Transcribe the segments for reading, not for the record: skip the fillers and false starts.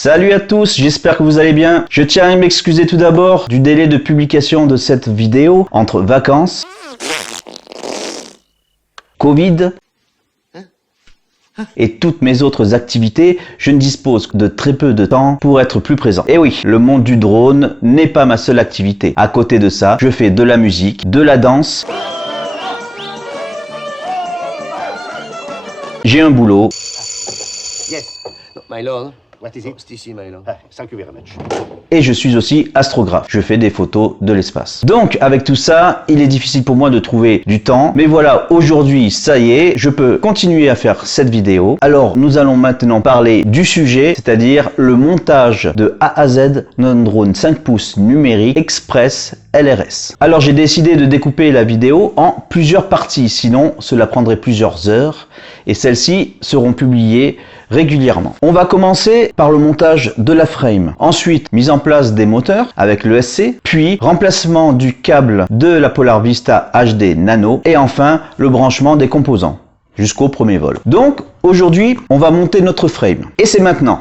Salut à tous, j'espère que vous allez bien. Je tiens à m'excuser tout d'abord du délai de publication de cette vidéo entre vacances, Covid et toutes mes autres activités. Je ne dispose de très peu de temps pour être plus présent. Et oui, le monde du drone n'est pas ma seule activité. À côté de ça, je fais de la musique, de la danse. J'ai un boulot. Yes. No, my lord, what is it? It's ici, my lord. Thank you very much. Et je suis aussi astrographe. Je fais des photos de l'espace. Donc, avec tout ça, il est difficile pour moi de trouver du temps. Mais voilà, aujourd'hui, ça y est, je peux continuer à faire cette vidéo. Alors, nous allons maintenant parler du sujet, c'est-à-dire le montage de A à Z d'un drone 5 pouces numérique Express LRS. Alors, j'ai décidé de découper la vidéo en plusieurs parties, sinon cela prendrait plusieurs heures. Et celles-ci seront publiées régulièrement. On va commencer par le montage de la frame. Ensuite, mise en place des moteurs avec le SC, puis remplacement du câble de la Polar Vista HD Nano et enfin le branchement des composants jusqu'au premier vol. Donc aujourd'hui, on va monter notre frame. Et c'est maintenant.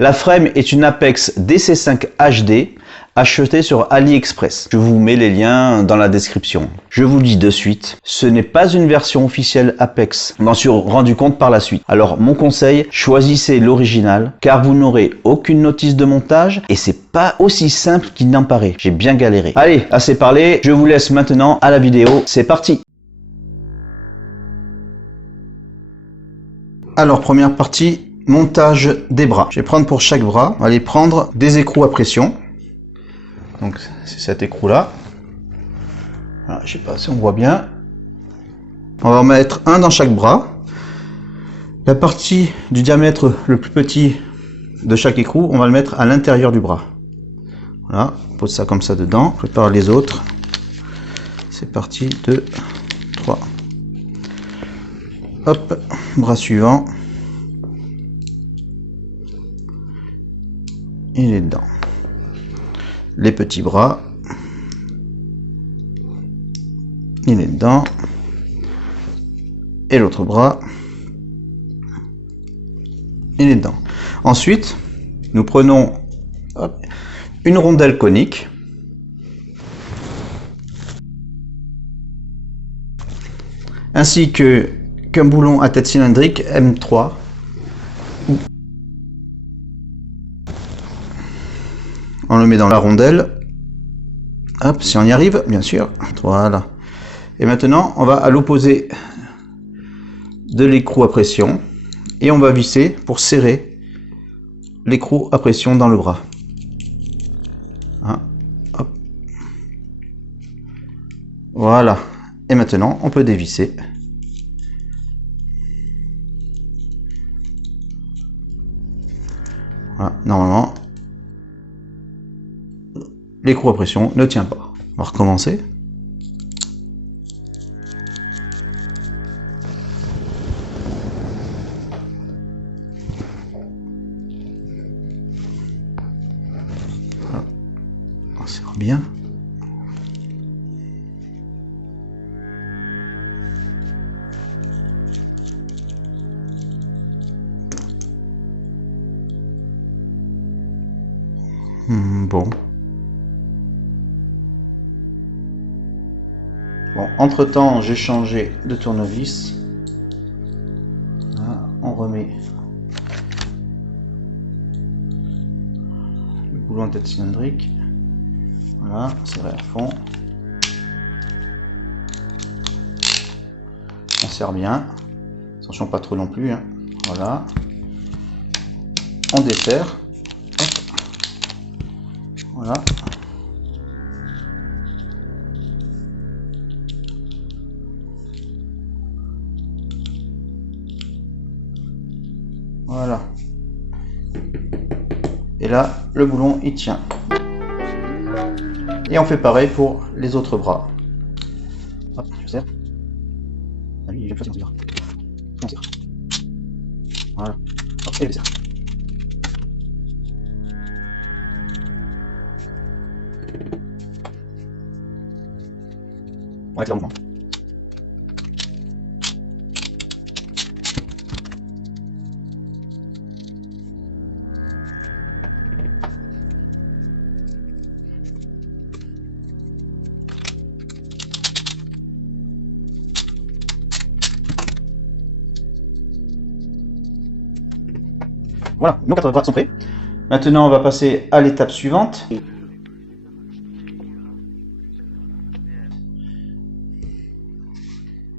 La frame est une Apex DC5 HD achetée sur AliExpress. Je vous mets les liens dans la description. Je vous le dis de suite, ce n'est pas une version officielle Apex. Je m'en suis rendu compte par la suite. Alors mon conseil, choisissez l'original car vous n'aurez aucune notice de montage et c'est pas aussi simple qu'il n'en paraît. J'ai bien galéré. Allez, assez parlé, je vous laisse maintenant à la vidéo. C'est parti! Alors première partie, montage des bras. Je vais prendre pour chaque bras, on va aller prendre des écrous à pression. Donc c'est cet écrou là. Voilà, je sais pas si on voit bien. On va en mettre un dans chaque bras. La partie du diamètre le plus petit de chaque écrou, on va le mettre à l'intérieur du bras. Voilà, on pose ça comme ça dedans. On prépare les autres. C'est parti, 2, 3. Hop, bras suivant. Il est dedans. Les petits bras. Il est dedans. Et l'autre bras. Il est dedans. Ensuite, nous prenons une rondelle conique. Ainsi qu'un boulon à tête cylindrique M3. On le met dans la rondelle. Hop, si on y arrive, bien sûr. Voilà. Et maintenant, on va à l'opposé de l'écrou à pression. Et on va visser pour serrer l'écrou à pression dans le bras. Hein, hop. Voilà. Et maintenant, on peut dévisser. Voilà, normalement. L'écrou à pression ne tient pas. On va recommencer. Voilà. On serre bien. Bon. Bon, entre-temps, j'ai changé de tournevis. Voilà, on remet le boulon à tête cylindrique. Voilà, serré à fond. On serre bien. Attention, pas trop non plus. Hein. Voilà. On desserre. Hop. Voilà. Voilà. Et là, le boulon, il tient. Et on fait pareil pour les autres bras. Hop, je serre. Ah oui, je vais faire on serre. Voilà. Hop, et je serre. va être là au moins. Voilà, nos 4 bras sont prêts. Maintenant, on va passer à l'étape suivante.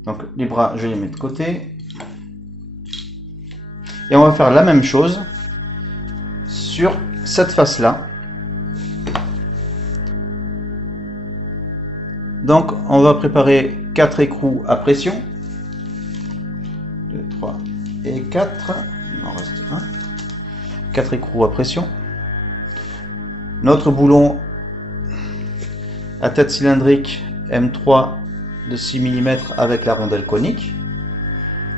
Donc, les bras, je les mets de côté. Et on va faire la même chose sur cette face-là. Donc, on va préparer 4 écrous à pression. 2, 3 et 4. Il en reste un. 4 écrous à pression. Notre boulon à tête cylindrique M3 de 6 mm avec la rondelle conique.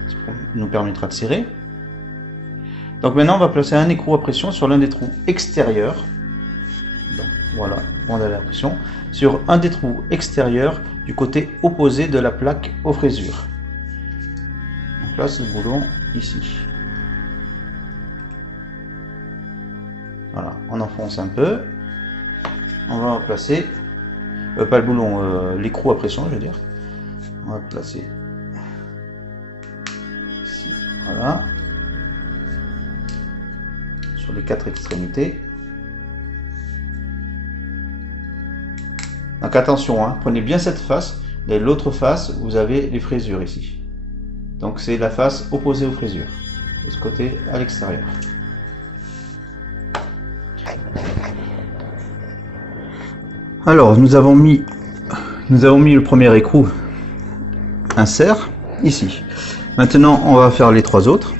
Ça nous permettra de serrer. Donc maintenant on va placer un écrou à pression sur l'un des trous extérieurs. Donc, voilà, rondelle à pression. Sur un des trous extérieurs du côté opposé de la plaque aux frésures. Donc là ce boulon ici. Voilà, on enfonce un peu. On va placer, pas le boulon, l'écrou à pression, je veux dire. On va le placer ici, voilà, sur les 4 extrémités. Donc attention, hein, prenez bien cette face. Et l'autre face, vous avez les frésures ici. Donc c'est la face opposée aux frésures, de ce côté à l'extérieur. Alors, nous avons mis le premier écrou insert ici. Maintenant, on va faire les 3 autres.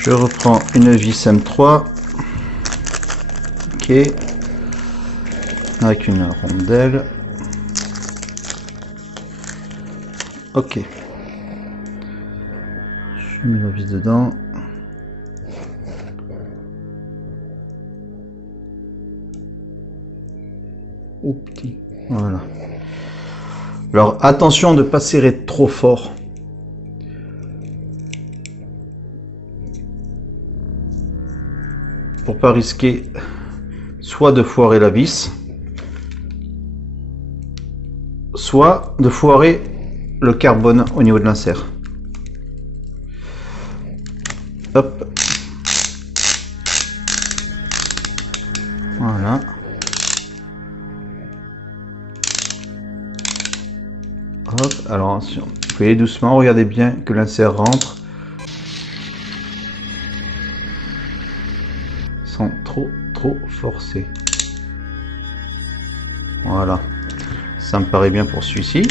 Je reprends une vis M3, ok, avec une rondelle, ok. Je mets la vis dedans. Au petit, voilà. Alors attention de ne pas serrer trop fort. Pour pas risquer soit de foirer la vis, soit de foirer le carbone au niveau de l'insert. Hop. Voilà. Hop, alors attention, vous pouvez aller doucement, regardez bien que l'insert rentre sans trop forcer. Voilà, ça me paraît bien pour celui-ci.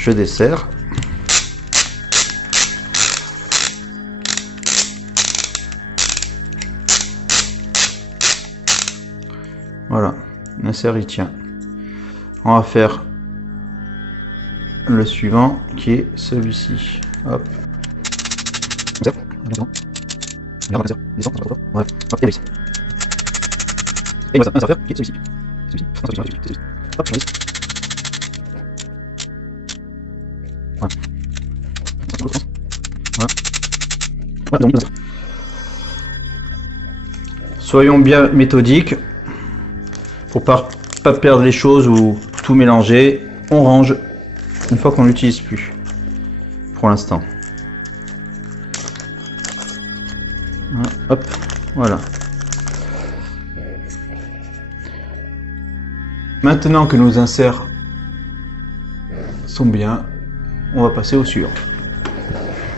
Je desserre. Voilà, l'insert il tient. On va faire le suivant qui est celui-ci. Hop. Et voilà, un serveur qui est celui-ci. Hop, voilà. Soyons bien méthodiques pour pas perdre les choses ou tout mélanger. On range une fois qu'on l'utilise plus pour l'instant. Hop, voilà. Maintenant que nos inserts sont bien, on va passer au suivant.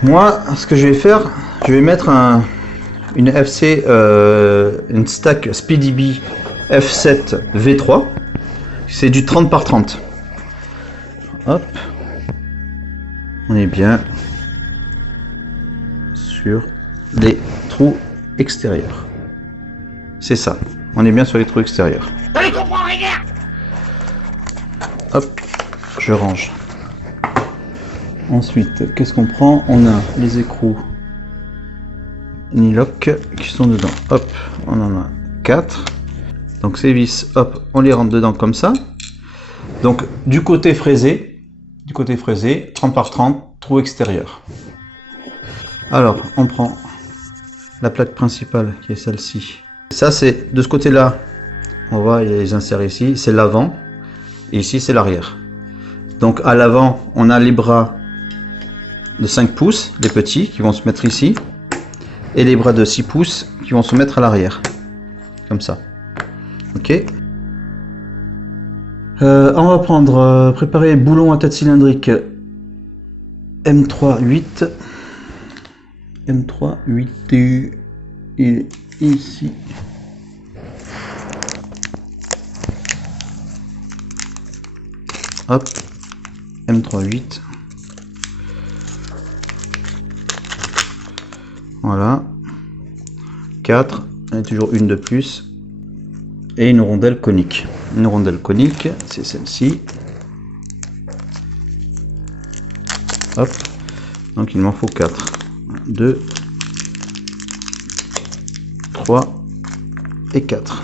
Moi, ce que je vais faire, je vais mettre une FC, une stack SpeedyBee F7 V3. C'est du 30 par 30. Hop, on est bien sur les trous extérieurs. C'est ça, on est bien sur les trous extérieurs. Hop, je range. Ensuite, qu'est-ce qu'on prend? On a les écrous Niloc qui sont dedans. Hop, on en a 4. Donc ces vis, hop, on les rentre dedans comme ça. Donc du côté fraisé, 30 par 30, trou extérieur. Alors on prend la plaque principale qui est celle-ci. Ça c'est de ce côté-là, on voit il y a les inserts ici, c'est l'avant et ici c'est l'arrière. Donc à l'avant on a les bras de 5 pouces, les petits qui vont se mettre ici, et les bras de 6 pouces qui vont se mettre à l'arrière, comme ça. Ok. On va prendre, préparer boulon à tête cylindrique M3 8. M3 8 il est ici. Hop, M3 8. Voilà. 4, et toujours une de plus. Et une rondelle conique. Une rondelle conique, c'est celle-ci. Hop. Donc il m'en faut 4. 2, 3 et 4.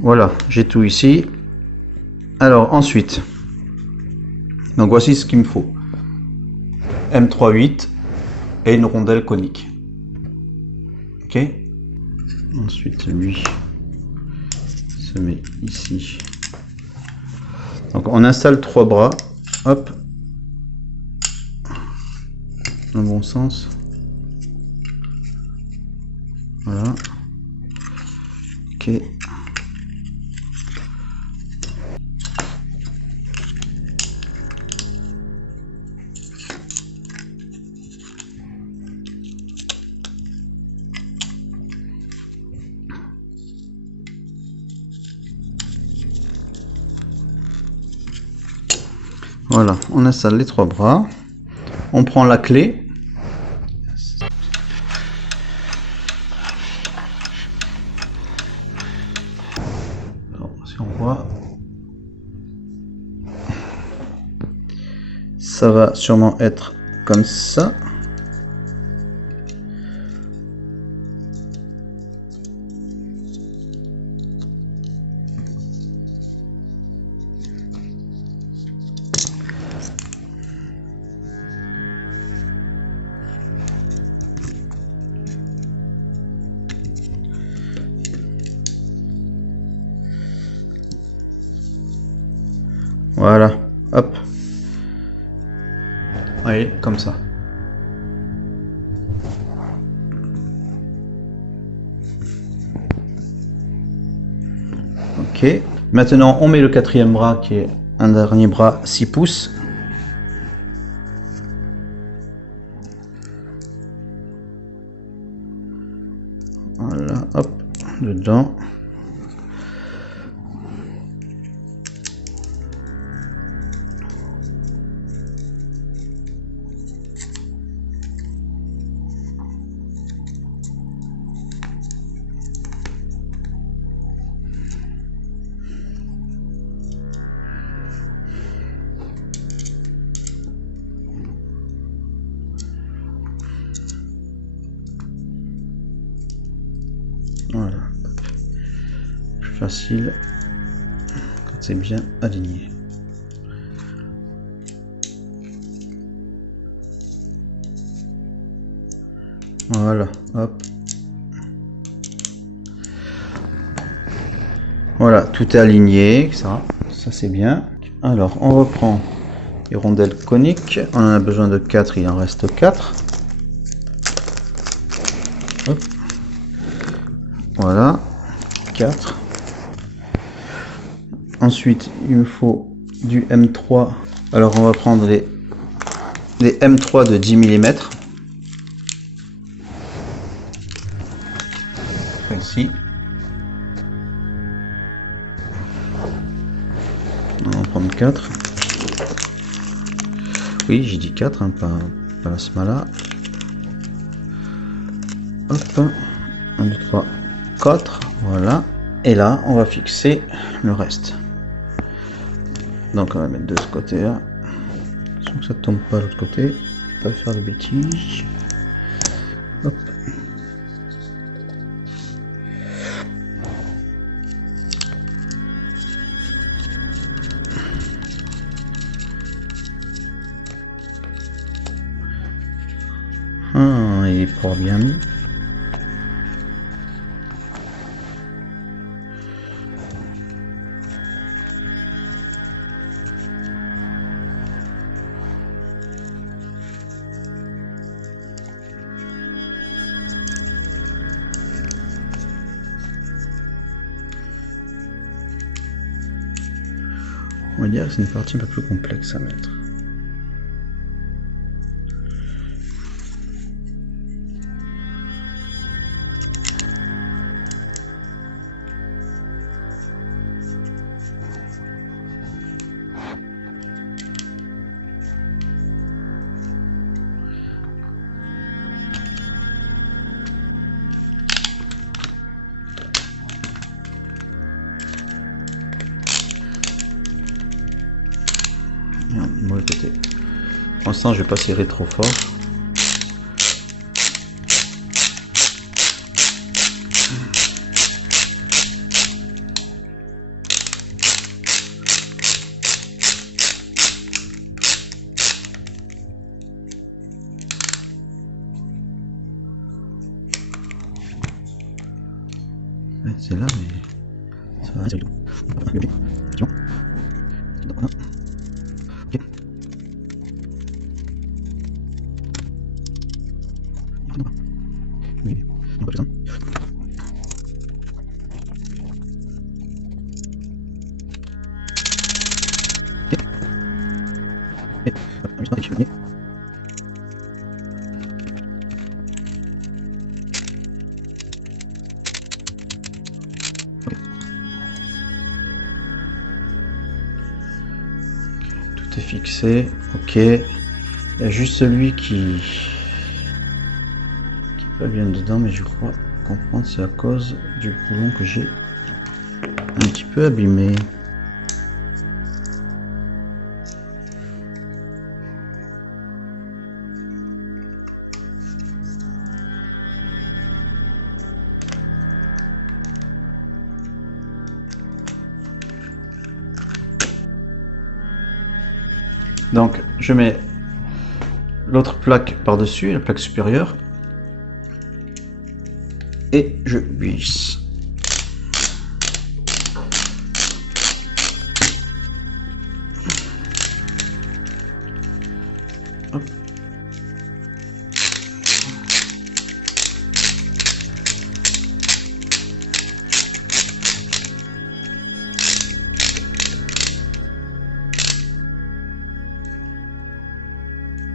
Voilà, j'ai tout ici. Alors ensuite, donc voici ce qu'il me faut. M3 8 et une rondelle conique. Ok. Ensuite lui se met ici. Donc on installe 3 bras. Hop. Dans le bon sens. Voilà. Ok. Voilà, on installe les 3 bras. On prend la clé. Alors, si on voit, ça va sûrement être comme ça. Voilà, hop. Allez, comme ça. Ok. Maintenant, on met le 4e bras qui est un dernier bras 6 pouces. Voilà, hop, dedans. Voilà, plus facile quand c'est bien aligné. Voilà, hop. Voilà, tout est aligné, ça c'est bien. Alors, on reprend les rondelles coniques. On en a besoin de 4, il en reste 4. Hop. Voilà, 4. Ensuite, il me faut du M3. Alors, on va prendre les M3 de 10 mm. Ici. On va en prendre 4. Oui, j'ai dit 4, hein, pas ce mal-là. Hop, 1, 2, 3, 4, voilà. Et là, on va fixer le reste. Donc, on va mettre de ce côté-là. Attention que ça ne tombe pas de l'autre côté. Pas faire de bêtises. Hop. rapport bien mis. On va dire que c'est une partie un peu plus complexe à mettre. Bon, écoutez, pour l'instant je vais pas serrer trop fort. C'est là, mais ça va. C'est bon. Ok. Oui, on va faire ça. Ok. Tout est fixé, ok. Il y a juste celui qui est pas bien dedans, mais je crois comprendre c'est à cause du boulon que j'ai un petit peu abîmé. Donc je mets l'autre plaque par-dessus, la plaque supérieure, et je visse. Hop.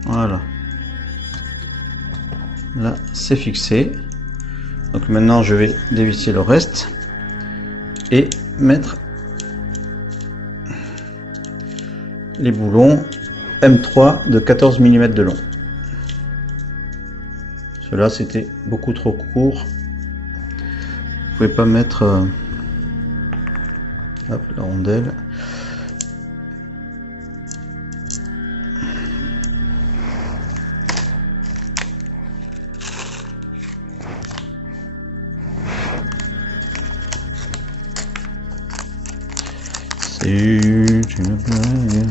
Voilà. Là, c'est fixé. Donc maintenant, je vais dévisser le reste et mettre les boulons M3 de 14 mm de long. Cela, c'était beaucoup trop court. Vous pouvez pas mettre hop, la rondelle. C'est une blague.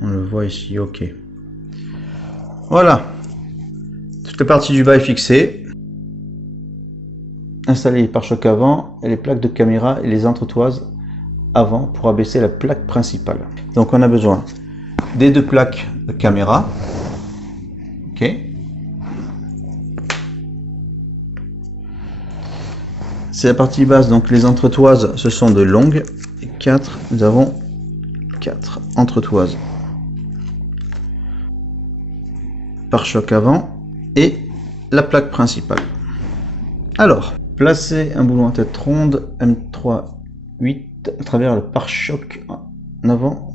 On le voit ici, ok. Voilà. Toute la partie du bas est fixée. Installer les pare-chocs avant et les plaques de caméra et les entretoises avant pour abaisser la plaque principale. Donc on a besoin des deux plaques de caméra. Ok. c'est la partie basse, donc les entretoises, ce sont de longues. Et 4, nous avons 4 entretoises. Pare-choc avant et la plaque principale. Alors, placez un boulon à tête ronde M3-8 à travers le pare-choc en avant.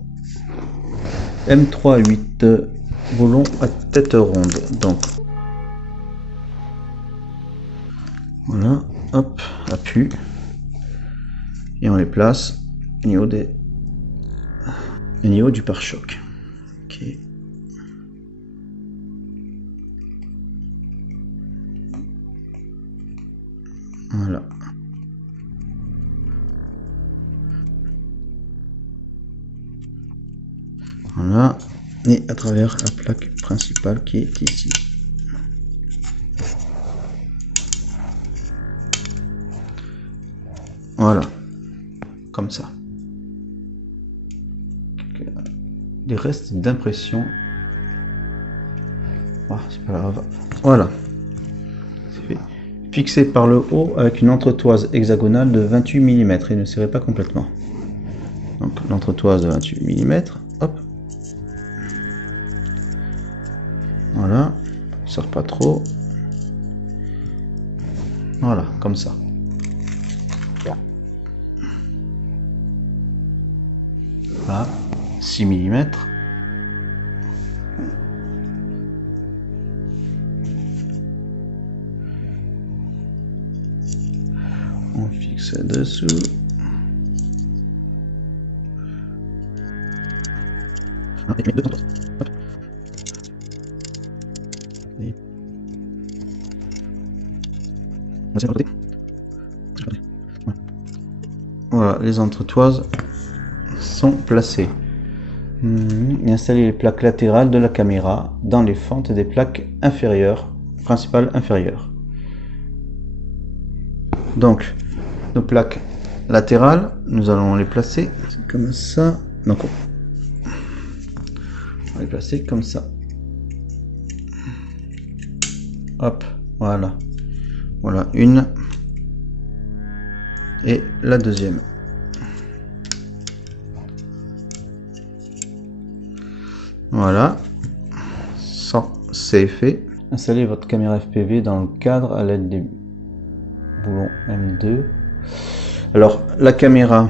M3-8 boulon à tête ronde. Donc, voilà, hop, appui. Et on les place au niveau du pare-choc. Ok. Voilà. Voilà. Et à travers la plaque principale qui est ici. Voilà. Comme ça. Des restes d'impression. Oh, c'est pas grave. Voilà. C'est fait. Fixé par le haut avec une entretoise hexagonale de 28 mm et ne serrez pas complètement. Donc l'entretoise de 28 mm, hop. Voilà, ne serre pas trop. Voilà, comme ça. Voilà, 6 mm. On fixe dessous. Voilà, les entretoises sont placées. Et installer les plaques latérales de la caméra dans les fentes des plaques inférieures, principales inférieures. Donc, nos plaques latérales, nous allons les placer comme ça. Donc, on va les placer comme ça. Hop, voilà. Voilà, une. Et la deuxième. Voilà. Ça, c'est fait. Installez votre caméra FPV dans le cadre à l'aide des boulons M2. Alors, la caméra.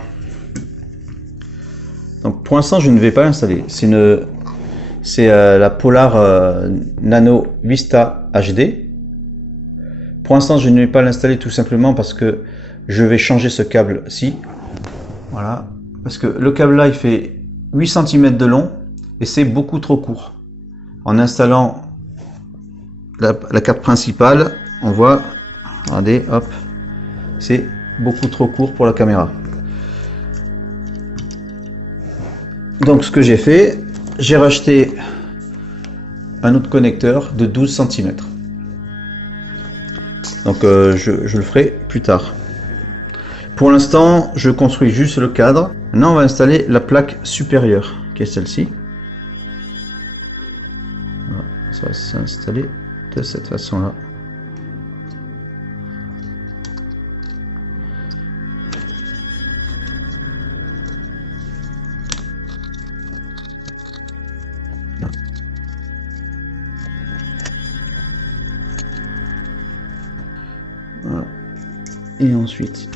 Donc, pour l'instant, je ne vais pas l'installer. C'est la Polar Nano Vista HD. Pour l'instant, je ne vais pas l'installer tout simplement parce que je vais changer ce câble-ci. Voilà. Parce que le câble là, il fait 8 cm de long et c'est beaucoup trop court. En installant la carte principale, on voit, regardez, hop, c'est beaucoup trop court pour la caméra. Donc, ce que j'ai fait, j'ai racheté un autre connecteur de 12 cm. Donc je le ferai plus tard. Pour l'instant, je construis juste le cadre. Maintenant, on va installer la plaque supérieure, qui est celle-ci. Voilà, ça va s'installer de cette façon-là. Voilà. Et ensuite,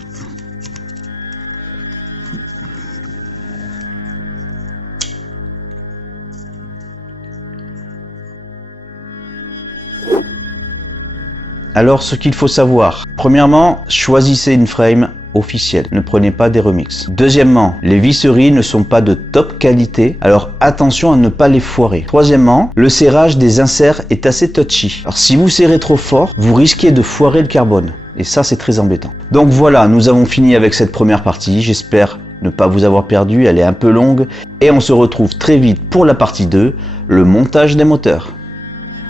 alors ce qu'il faut savoir, premièrement, choisissez une frame officielle, ne prenez pas des remixes. Deuxièmement, les visseries ne sont pas de top qualité, alors attention à ne pas les foirer. Troisièmement, le serrage des inserts est assez touchy. Alors si vous serrez trop fort, vous risquez de foirer le carbone. Et ça, c'est très embêtant. Donc voilà, nous avons fini avec cette première partie. J'espère ne pas vous avoir perdu, elle est un peu longue. Et on se retrouve très vite pour la partie 2, le montage des moteurs.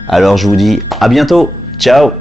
Alors je vous dis à bientôt, ciao!